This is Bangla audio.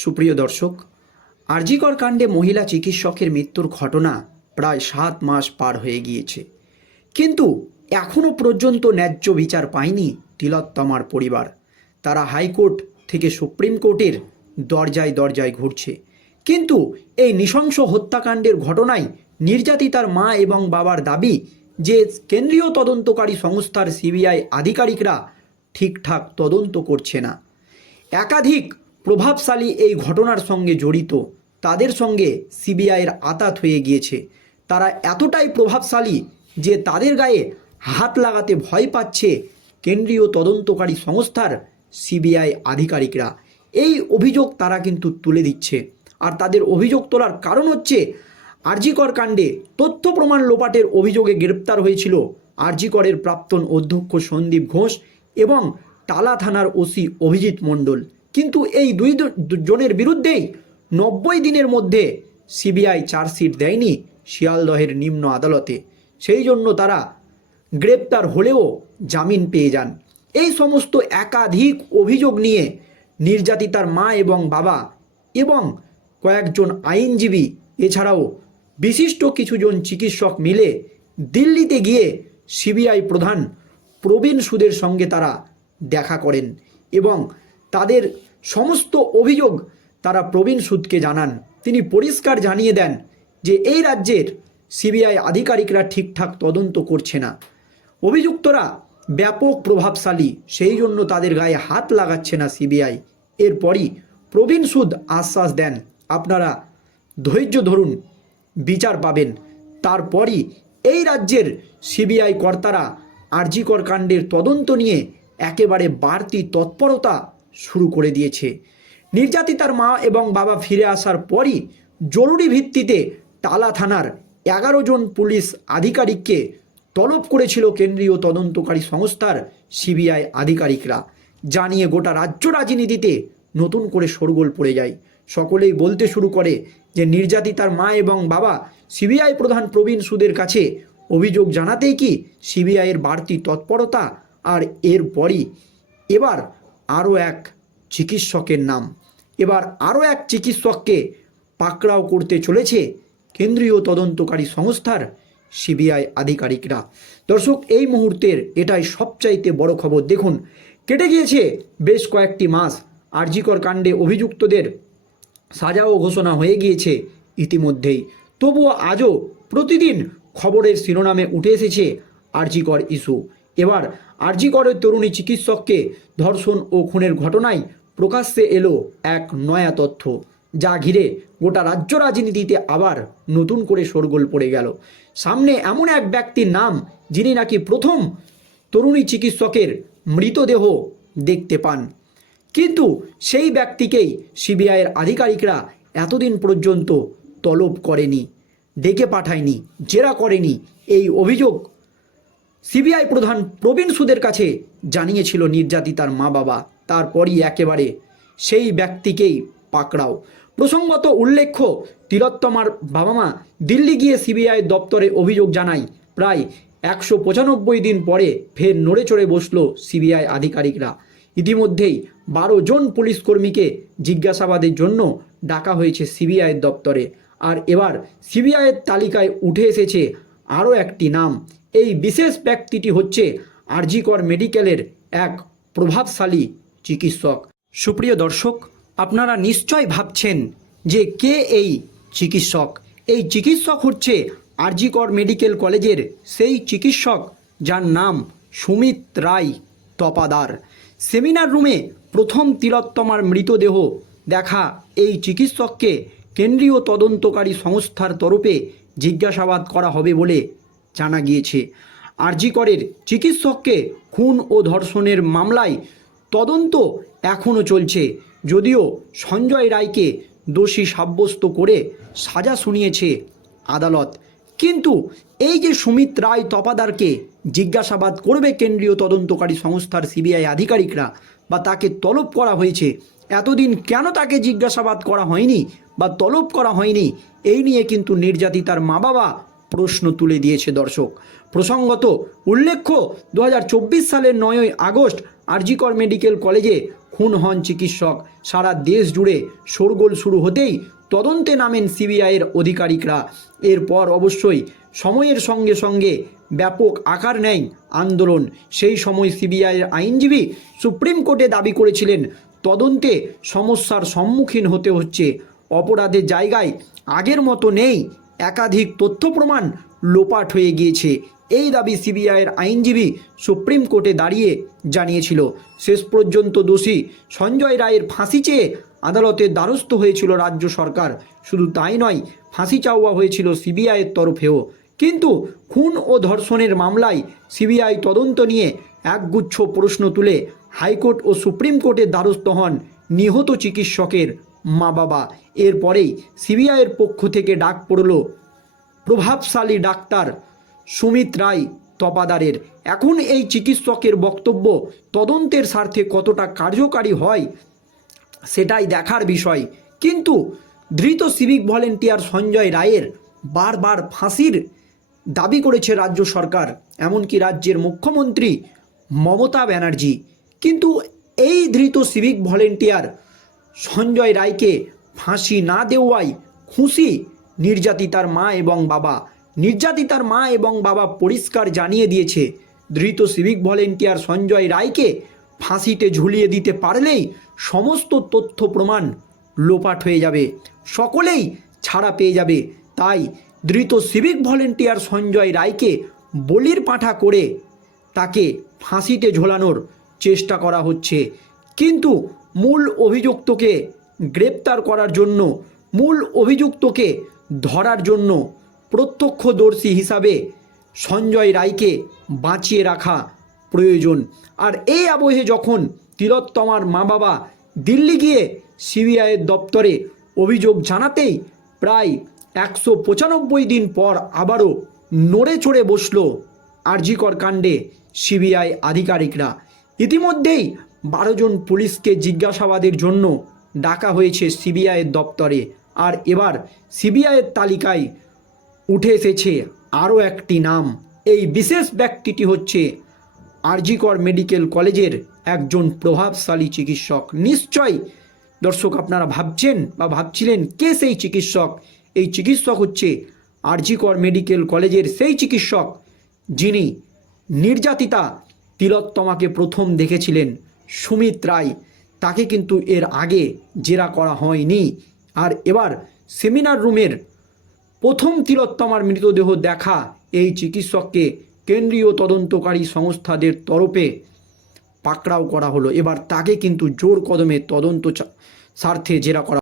সুপ্রিয় দর্শক, আরজিকর কাণ্ডে মহিলা চিকিৎসকের মৃত্যুর ঘটনা প্রায় সাত মাস পার হয়ে গিয়েছে। কিন্তু এখনও পর্যন্ত ন্যায্য বিচার পায়নি তিলোত্তমার পরিবার। তারা হাইকোর্ট থেকে সুপ্রিম কোর্টের দরজায় দরজায় ঘুরছে। কিন্তু এই নৃশংস হত্যাকাণ্ডের ঘটনায় নির্যাতিতার মা এবং বাবার দাবি যে কেন্দ্রীয় তদন্তকারী সংস্থার সিবিআই আধিকারিকরা ঠিকঠাক তদন্ত করছে না। একাধিক প্রভাবশালী এই ঘটনার সঙ্গে জড়িত। তাদের সঙ্গে সিবিআইয়ের আতাত হয়ে গিয়েছে। তারা এতটাই প্রভাবশালী যে তাদের গায়ে হাত লাগাতে ভয় পাচ্ছে কেন্দ্রীয় তদন্তকারী সংস্থার সিবিআই আধিকারিকরা। এই অভিযোগ তারা কিন্তু তুলে দিচ্ছে। আর তাদের অভিযোগ তোলার কারণ হচ্ছে আরজিকর কাণ্ডে তথ্য প্রমাণ লোপাটের অভিযোগে গ্রেপ্তার হয়েছিল আরজিকরের প্রাক্তন অধ্যক্ষ সন্দীপ ঘোষ এবং টালা থানার ওসি অভিজিৎ মণ্ডল। কিন্তু এই দুই জনের বিরুদ্ধেই নব্বই দিনের মধ্যে সিবিআই চার্জশিট দেয়নি শিয়ালদহের নিম্ন আদালতে। সেই জন্য তারা গ্রেপ্তার হলেও জামিন পেয়ে যান। এই সমস্ত একাধিক অভিযোগ নিয়ে নির্যাতিতার মা এবং বাবা এবং কয়েকজন আইনজীবী, এছাড়াও বিশিষ্ট কিছুজন চিকিৎসক মিলে দিল্লিতে গিয়ে সিবিআই প্রধান প্রবীণ সুদের সঙ্গে তারা দেখা করেন এবং তাদের সমস্ত অভিযোগ তারা প্রবীণ সুদকে জানান। তিনি পরিষ্কার জানিয়ে দেন যে এই রাজ্যের সিবিআই আধিকারিকরা ঠিকঠাক তদন্ত করছে না। অভিযুক্তরা ব্যাপক প্রভাবশালী, সেই জন্য তাদের গায়ে হাত লাগাচ্ছে না সিবিআই। এরপরই প্রবীণ সুদ আশ্বাস দেন। আপনারা ধৈর্য ধরুন, বিচার পাবেন। তারপরই এই রাজ্যের সিবিআই কর্তারা আরজিকর কাণ্ডের তদন্ত নিয়ে একেবারে বাড়তি তৎপরতা শুরু করে দিয়েছে। নির্যাতিতার মা এবং বাবা ফিরে আসার পরই জরুরি ভিত্তিতে টালা থানার এগারো জন পুলিশ আধিকারিককে তলব করেছিল কেন্দ্রীয় তদন্তকারী সংস্থার সিবিআই আধিকারিকরা। জানিয়ে গোটা রাজ্য রাজনীতিতে নতুন করে শোরগোল পড়ে যায়। সকলেই বলতে শুরু করে যে নির্যাতিতার মা এবং বাবা সিবিআই প্রধান প্রবীণ সুদের কাছে অভিযোগ জানাতেই কি সিবিআইয়ের বাড়তি তৎপরতা আর এরপরই। এবার আরও এক চিকিৎসকের নাম। এবার আরও এক চিকিৎসককে পাকড়াও করতে চলেছে কেন্দ্রীয় তদন্তকারী সংস্থার সিবিআই আধিকারিকরা। দর্শক, এই মুহূর্তের এটাই সবচাইতে বড় খবর। দেখুন, কেটে গিয়েছে বেশ কয়েকটি মাস। আরজিকর কাণ্ডে অভিযুক্তদের সাজাও ঘোষণা হয়ে গিয়েছে ইতিমধ্যেই। তবুও আজও প্রতিদিন খবরের শিরোনামে উঠে এসেছে আরজিকর ইস্যু। এবার আরজিকরের তরুণী চিকিৎসককে ধর্ষণ ও খুনের ঘটনায় প্রকাশ্যে এলো এক নয়া তথ্য, যা ঘিরে গোটা রাজ্য রাজনীতিতে আবার নতুন করে শোরগোল পড়ে গেল। সামনে এমন এক ব্যক্তির নাম, যিনি নাকি প্রথম তরুণী চিকিৎসকের মৃতদেহ দেখতে পান। কিন্তু সেই ব্যক্তিকেই সিবিআইয়ের আধিকারিকরা এতদিন পর্যন্ত তলব করেনি, ডেকে পাঠায়নি, জেরা করেনি। এই অভিযোগ সিবিআই প্রধান প্রবীণ সুদের কাছে জানিয়েছিল নির্যাতিতার মা বাবা তারপরই একেবারে সেই ব্যক্তিকেই পাকড়াও। প্রসঙ্গত উল্লেখ্য, তিলোত্তমার বাবা মা দিল্লি গিয়ে সিবিআই দপ্তরে অভিযোগ জানায়, প্রায় একশো পঁচানব্বই দিন পরে ফের নড়ে চড়ে বসল সিবিআই আধিকারিকরা। ইতিমধ্যেই বারো জন পুলিশ কর্মীকে জিজ্ঞাসাবাদের জন্য ডাকা হয়েছে সিবিআইয়ের দপ্তরে। আর এবার সিবিআইয়ের তালিকায় উঠে এসেছে আরও একটি নাম এই বিশেষ ব্যক্তিটি হচ্ছে আরজিকর মেডিকেলের এক প্রভাবশালী চিকিৎসক। সুপ্রিয় দর্শক, আপনারা নিশ্চয় ভাবছেন যে কে এই চিকিৎসক? এই চিকিৎসক হচ্ছে আরজিকর মেডিকেল কলেজের সেই চিকিৎসক যার নাম সুমিত রায় তপাদার। সেমিনার রুমে প্রথম তিলোত্তমার মৃতদেহ দেখা এই চিকিৎসককে কেন্দ্রীয় তদন্তকারী সংস্থার তরফে জিজ্ঞাসাবাদ করা হবে বলে জানা গিয়েছে। আরজিকরের চিকিৎসককে খুন ও ধর্ষণের মামলায় তদন্ত এখনও চলছে। যদিও সঞ্জয় রায়কে দোষী সাব্যস্ত করে সাজা শুনিয়েছে আদালত। কিন্তু এই যে সুমিত রায় তপাদারকে জিজ্ঞাসাবাদ করবে কেন্দ্রীয় তদন্তকারী সংস্থার সিবিআই আধিকারিকরা বা তাকে তলব করা হয়েছে, এতদিন কেন তাকে জিজ্ঞাসাবাদ করা হয়নি বা তলব করা হয়নি, এই নিয়ে কিন্তু নির্যাতিতার মা বাবা প্রশ্ন তুলে দিয়েছে দর্শক। প্রসঙ্গত, উল্লেখ্য দু হাজার চব্বিশ সালের নয়ই আগস্ট আরজিকর মেডিকেল কলেজে খুন হন চিকিৎসক। সারা দেশ জুড়ে শোরগোল শুরু হতেই তদন্তে নামেন সিবিআইয়ের আধিকারিকরা। এরপর অবশ্যই সময়ের সঙ্গে সঙ্গে ব্যাপক আকার নেয় আন্দোলন। সেই সময় সিবিআইয়ের আইনজীবী সুপ্রিম কোর্টে দাবি করেছিলেন, তদন্তে সমস্যার সম্মুখীন হতে হচ্ছে। অপরাধের জায়গায় আগের মতো নেই একাধিক তথ্য প্রমাণ লোপাট হয়ে গিয়েছে। এই দাবি সিবিআইয়ের আইনজীবী সুপ্রিম কোর্টে দাঁড়িয়ে জানিয়েছিল। শেষ পর্যন্ত দোষী সঞ্জয় রায়ের ফাঁসি চেয়ে আদালতের দ্বারস্থ হয়েছিল রাজ্য সরকার। শুধু তাই নয়, ফাঁসি চাওয়া হয়েছিল সিবিআইয়ের তরফেও। কিন্তু খুন ও ধর্ষণের মামলায় সিবিআই তদন্ত নিয়ে একগুচ্ছ প্রশ্ন তুলে হাইকোর্ট ও সুপ্রিম কোর্টের দ্বারস্থ হন নিহত চিকিৎসকের মা বাবা। এরপরেই সিবিআইয়ের পক্ষ থেকে ডাক পড়ল প্রভাবশালী ডাক্তার সুমিত রায় তপাদারের। এখন এই চিকিৎসকের বক্তব্য, তদন্তের স্বার্থে কতটা কার্যকারী হয় সেটাই দেখার বিষয়। কিন্তু ধৃত সিভিক ভলেন্টিয়ার সঞ্জয় রায়ের বারবার ফাঁসির দাবি করেছে রাজ্য সরকার, এমনকি রাজ্যের মুখ্যমন্ত্রী মমতা ব্যানার্জি। কিন্তু এই ধৃত সিভিক ভলেন্টিয়ার সঞ্জয় রায়কে ফাঁসি না দেওয়ায় খুশি নির্যাতিতার মা এবং বাবা। নির্যাতিতার মা এবং বাবা পরিষ্কার জানিয়ে দিয়েছে, ধৃত সিভিক ভলেন্টিয়ার সঞ্জয় রায়কে ফাঁসিতে ঝুলিয়ে দিতে পারলেই সমস্ত তথ্য প্রমাণ লোপাট হয়ে যাবে, সকলেই ছাড়া পেয়ে যাবে। তাই ধৃত সিভিক ভলেন্টিয়ার সঞ্জয় রায়কে বলির পাঁঠা করে তাকে ফাঁসিতে ঝোলানোর চেষ্টা করা হচ্ছে। কিন্তু মূল অভিযুক্তকে গ্রেপ্তার করার জন্য, মূল অভিযুক্তকে ধরার জন্য প্রত্যক্ষদর্শী হিসাবে সঞ্জয় রায়কে বাঁচিয়ে রাখা প্রয়োজন। আর এই আবহে যখন তিলোত্তমার মা বাবা দিল্লি গিয়ে সিবিআইয়ের দপ্তরে অভিযোগ জানাতেই প্রায় একশো পঁচানব্বই দিন পর আবারও নড়ে চড়ে বসল আরজিকর কাণ্ডে সিবিআই আধিকারিকরা। ইতিমধ্যেই বারো জন পুলিশকে জিজ্ঞাসাবাদের জন্য ডাকা হয়েছে সিবিআইয়ের দপ্তরে। আর এবার সিবিআইয়ের তালিকায় উঠে এসেছে আরও একটি নাম। এই বিশেষ ব্যক্তিটি হচ্ছে আরজিকর মেডিকেল কলেজের একজন প্রভাবশালী চিকিৎসক। নিশ্চয় দর্শক, আপনারা ভাবছেন বা ভাবছিলেন কে সেই চিকিৎসক? এই চিকিৎসক হচ্ছে আরজিকর মেডিকেল কলেজের সেই চিকিৎসক যিনি নির্যাতিতা তিলোত্তমাকে প্রথম দেখেছিলেন। সুমিত রায়। তাকে কিন্তু এর আগে জেরা করা হয়নি। আর এবার সেমিনার রুমের প্রথম তিলোত্তমার মৃতদেহ দেখা এই চিকিৎসককে কেন্দ্রীয় তদন্তকারী সংস্থাদের তরফে পাকড়াও করা হলো। এবার তাকে কিন্তু জোর কদমে তদন্ত স্বার্থে জেরা করা